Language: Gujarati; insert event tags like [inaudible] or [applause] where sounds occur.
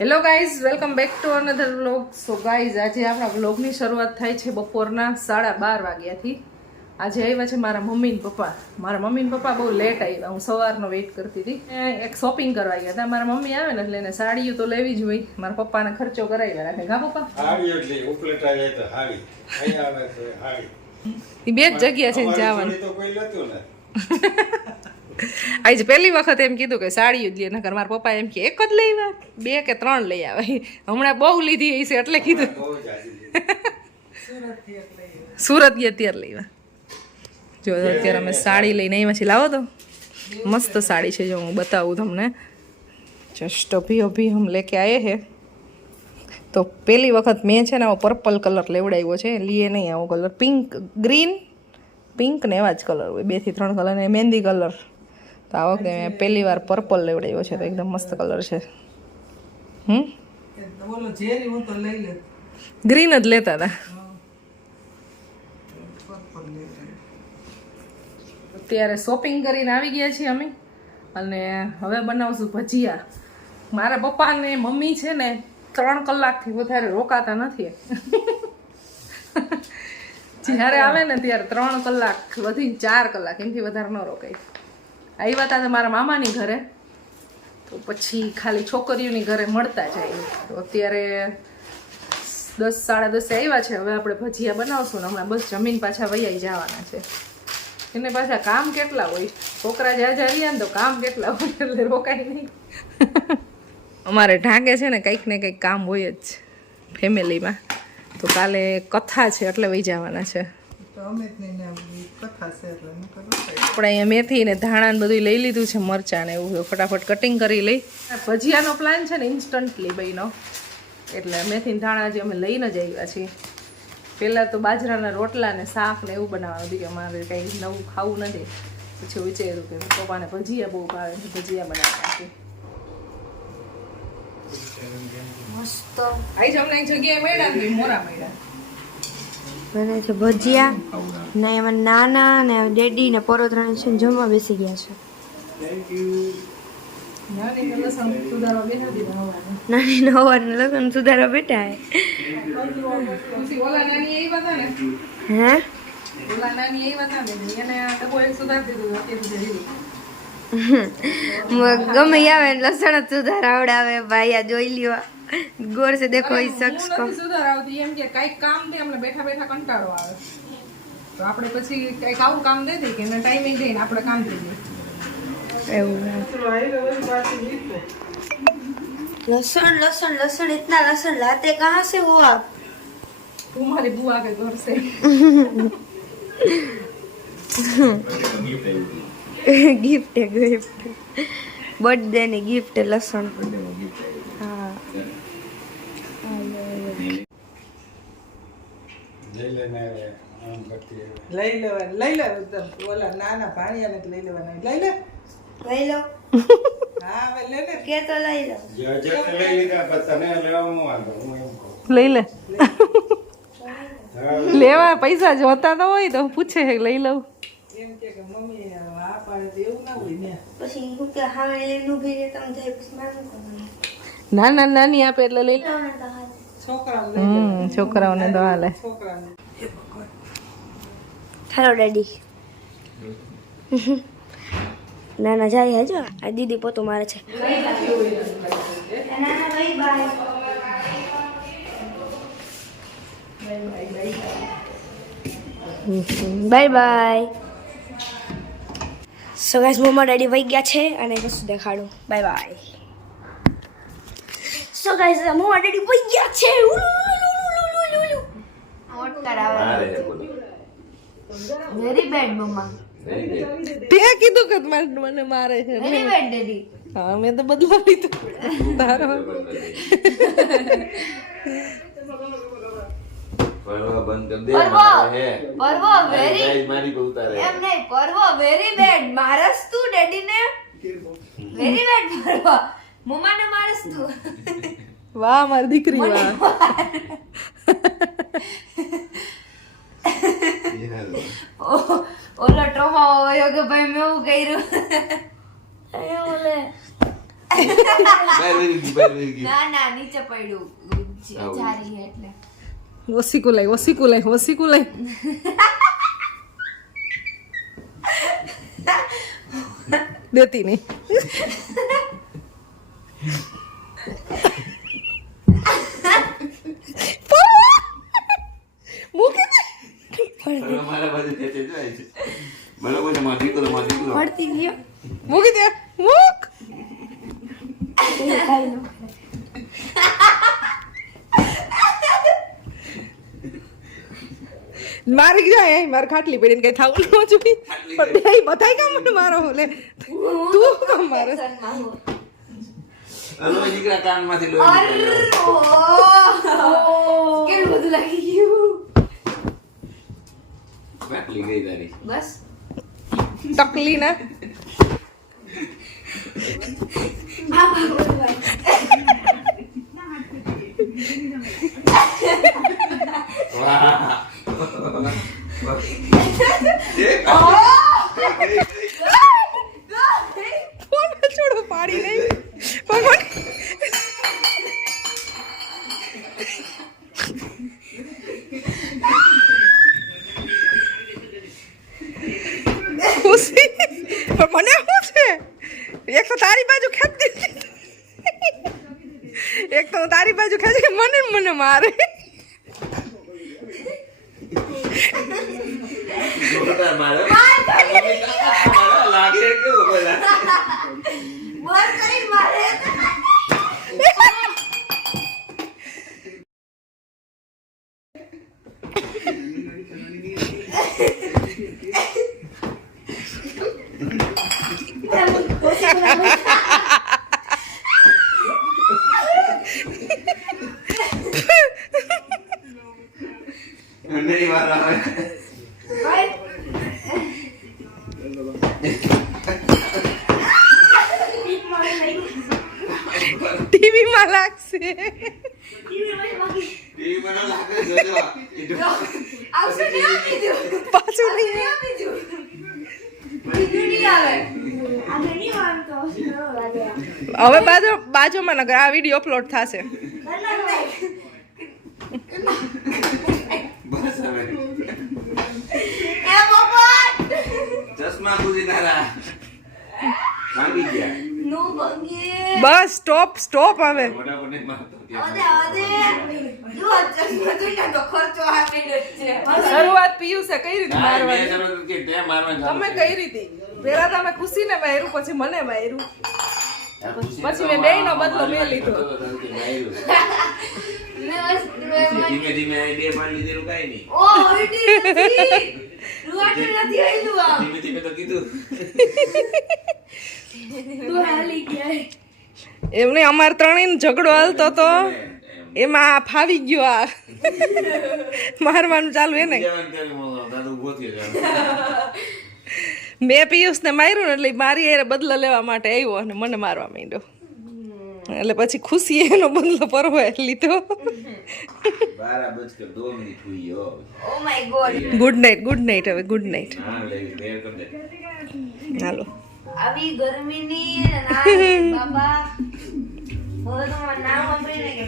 Hello guys welcome back to another vlog so guys આજે આપણા વ્લોગની શરૂઆત થાય છે બપોરના સાડા બાર વાગ્યાથી. આજે આવ્યા છે મારા મમ્મી ને પપ્પા. મારા મમ્મી ને પપ્પા બહુ લેટ આવ્યા હું સવારનો વેઇટ કરતી હતી. એક શોપિંગ કરવા ગયા હતા. મારા મમ્મી આવે ને એટલે એને સાડીઓ તો લેવી જ હોય. મારા પપ્પાને ખર્ચો કરાવી રાખે. ઘા પપ્પા? બે જ જગ્યા છે જવાનું. [laughs] આજે પહેલી વખત એમ કીધું કે સાડીઓ જ લે નકર મારા પપ્પા એમ કે એક જ લઈ આવે બે કે ત્રણ લઈ આવે. હમણાં બહુ લીધી હશે એટલે કીધું. સુરત ગયા અત્યારે લેવા જો અત્યારે અમે સાડી લઈને આવ્યા છીએ. લાવો તો. મસ્ત સાડી છે જો હું બતાવું તમને. જસ્ટ અભી અભી હમ લેકે આયે હે. તો પહેલી વખત મેં છે ને આવો પર્પલ કલર લેવડાવ્યો છે. લીએ નહીં આવો કલર પિંક ગ્રીન પિંક ને એવા જ કલર હોય. બેથી ત્રણ કલર ને મહેંદી કલર તો આ વખતે મેં પહેલી વાર પર્પલ લેવડાવ્યો છે તો એકદમ મસ્ત કલર છે. હમ? ગ્રીન જ લેતા હતા. અત્યારે શોપિંગ કરીને આવી ગયા છીએ અમે. અને હવે બનાવશું ભજીયા. મારા પપ્પા ને મમ્મી છે ને ત્રણ કલાકથી વધારે રોકાતા નથી. જ્યારે આવે ને ત્યારે ત્રણ કલાક વધી ચાર કલાક એમથી વધારે ન રોકાય. આવ્યા હતા મારા મામાની ઘરે. તો પછી ખાલી છોકરીઓની ઘરે મળતા જાય તો અત્યારે દસ સાડા દસે આવ્યા છે. હવે આપણે ભજીયા બનાવશું ને હમણાં બસ જમીન પાછા વૈયાઈ જવાના છે. એને પાછા કામ કેટલા હોય? છોકરા જ્યાં જ્યાં રહ્યા ને તો કામ કેટલા હોય એટલે રોકાય નહીં. [laughs] અમારે ઢાંગે છે ને કંઈક ને કંઈક કામ હોય જ ફેમિલીમાં તો કાલે કથા છે એટલે વહી જવાના છે. આવી આપણે અહીંયા મેથી ને ધાણા ને બધું લઈ લીધું છે મરચાં ને એવું ફટાફટ કટિંગ કરી લઈ. ભજીયાનો પ્લાન છે ને ઇન્સ્ટન્ટલી બહીનો એટલે મેથી ને ધાણા જે અમે લઈને જ આવ્યા છીએ. પહેલાં તો બાજરાના રોટલા ને શાક ને એવું બનાવવાનું હતું કે અમારે કંઈ નવું ખાવું નથી. પછી વિચાર્યું કે પપ્પાને ભજીયા બહુ ભાવે છે ભજીયા બનાવવા છે મસ્ત. આઈ જ અમને એક જગ્યાએ મળ્યા મોરા મળ્યા. બને છે. ભજીયા ને એમાં નાના ને ડેડી ને પરોત્રણ છે જમવા બેસી ગયા છે. નાની તો લસણ સુધારવા બેઠા હતી ભણવાનું. નાની નવાર ને લગ્ન સુધારા બેઠા હે ગમે ઈ આવે ને લસણ જ સુધાર આવડાવે ભાઈ આ જોઈ લ્યો ગોર से देखो અરે, ई शख्स હું को નથી સુધારાવતી એમ કે કઈક કામ દે અમને બેઠા બેઠા કંટાળો આવે તો આપણે પછી કઈક આવું કામ દે દે કે એને ટાઈમિંગ દઈને આપણે કામ થઈ જાય એવું है। ચલો આવી ગયો પાછી લીધો लहसुन लहसुन लहसुन इतना लहसुन लाते कहाँ से हो आप તું મારી બુઆ કે ઘર ગિફ્ટ એ ગિફ્ટ બર્થડે ની ગિફ્ટ લસણ. લઈ લેવા લઈ લે ઓલા નાના ભાણિયાને લઈ લેવાના. લઈ લે. લઈ લો. લઈ લે. લેવા પૈસા જોતા તો હોય તો પૂછે લઈ લઉં. એમ કે કે મમ્મી આ પાડે તો એવું ના હોય ને. પછી હું કે હા લઈને ઊભી રહે તમે જાય પછી મારું કરવાનું? નાના નાની આપે એટલે લઈ. લે હમ છોકરાઓને તો હાલે. છોકરાને હેલો ડેડી. ના ના જાય હજો આ દીદી પોતું મારે છે. Bye bye. So guys mamma daddy વહી ગયા છે અને કશું દેખાડું. Bye bye so guys mamma daddy વહી ગયા છે. ઉલુલુલુલુલુલુલુ. મોટકાર વેરી બેડ મમ્મા તે કીધું કે મને મારે છે. વેરી બેડ ડેડી હા મેં તો બદલાવી લીધું તારો. ફરવા બંધ કરી દે મારે હે. પરવો વેરી મારી પર ઉતારે. એમ નહીં પરવો વેરી બેડ મારસ તું ડેડી ને? વેરી બેડ પરવો મમ્મા ને મારસ તું વાહ મારી દીકરી વાહ. ઓલો ટ્રોમા હોય કે ભાઈ મેં એવું કર્યું. એ ઓલે. ના ના નીચે પડ્યું. જારી એટલે. ઓસીકુ લઈ ઓસીકુ લઈ ઓસીકુ લઈ દેતી નહીં મૂકી દે હવે મારા બાજુ ખેંચે જાય છે. મને કોઈ મારો દીકરો, મારો દીકરો. પડતી ગયો મૂકી દે મૂક મારી જાય મારે ખાટલી પડીને કઈ થવું ન જોઈએ. પણ બે બધાય કામ મને મારો લે. તું કામ મારે? ના વાહ. પાડી નહીં પણ મને ખુશી પણ મને શું છે એક તો તારી બાજુ ખેંચતી એક તો તારી બાજુ ખેંચી મને મને મારે. મારે. લાગે કેવું પેલા. બંધ કરીને મારે નહીં વાર આવે. ટીવી માં લાગશે. ટીવી મને લાગે જોજો. આવશે નહીં. આપી દો પાછું નહીં આપી દો હવે બાજુ બાજુમાં નગર આ વીડિયો અપલોડ થશે બસ હવે. એ બાપા ચશ્મા ખુજી તારા. ભાંગી ગયા. નો ભંગે બસ સ્ટોપ સ્ટોપ હવે. મોટા પણ મારતો ત્યાં. અદે અદે જો ચશ્મા જોઈને તો ખર્ચો આપી છે શરૂઆત પિયુષે કઈ રીતે મારવાની. કે તે મારવાનું તમે કઈ રીતે પેલા તમે ખુશીને માર્યું પછી મને માર્યું. પછી મેં બેયનો નો બદલો મેં લીધો. ધીમે ધીમે બે પાણી લીધેલું કઈ નહીં. રૂવાટી નથી આયલું આ ધીમે ધીમે તો કીધું તું હાલી ગયા એમને અમાર ત્રણેય ઝઘડો હાલતો તો એમાં. આ ફાવી ગયો આ. [laughs] મારવાનું ચાલુ એને. મેં પિયુષને માર્યું ને એટલે મારી એ બદલા લેવા માટે આવ્યો અને મને મારવા માંડ્યો. એટલે પછી ખુશી એનો બદલો પરવા લીધો. God good night good night હવે ગુડ નાઇટ હાલો. આવી ગરમીની બાબા. હવે તો નામ સાંભળીને કે